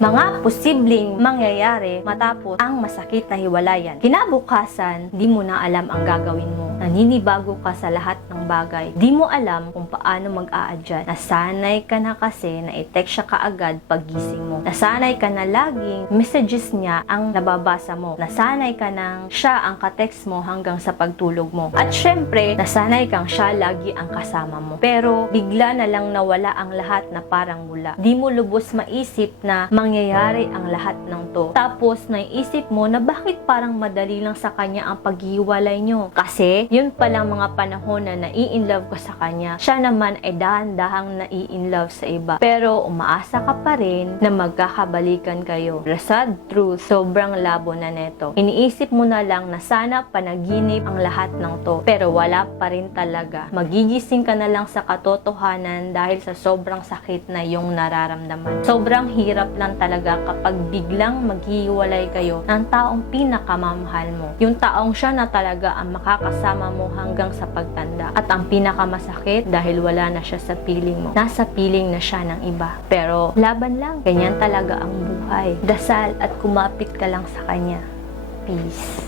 Mga posibleng mangyayari matapos ang masakit na hiwalayan. Kinabukasan, di mo na alam ang gagawin mo. Naninibago ka sa lahat ng bagay. Di mo alam kung paano mag-a-adjust. Nasanay ka na kasi na i-text siya kaagad paggising mo. Nasanay ka na laging messages niya ang nababasa mo. Nasanay ka nang siya ang ka-text mo hanggang sa pagtulog mo. At syempre, nasanay kang siya lagi ang kasama mo. Pero bigla na lang nawala ang lahat na parang mula. Di mo lubos maisip na mangyayari ang lahat ng to. Tapos naiisip mo na bakit parang madali lang sa kanya ang paghiwalay nyo. Kasi yun palang mga panahon na nai-inlove ka sa kanya. Siya naman ay dahan-dahang nai-inlove sa iba. Pero umaasa ka pa rin na magkakabalikan kayo. The sad truth, sobrang labo na neto. Iniisip mo na lang na sana panaginip ang lahat ng to. Pero wala pa rin talaga. Magigising ka na lang sa katotohanan dahil sa sobrang sakit na yung nararamdaman. Sobrang hirap lang talaga kapag biglang maghiwalay kayo ng taong pinakamamahal mo. Yung taong siya na talaga ang makakasama mo hanggang sa pagtanda. At ang pinakamasakit dahil wala na siya sa piling mo. Nasa piling na siya ng iba. Pero laban lang. Ganyan talaga ang buhay. Dasal at kumapit ka lang sa kanya. Peace.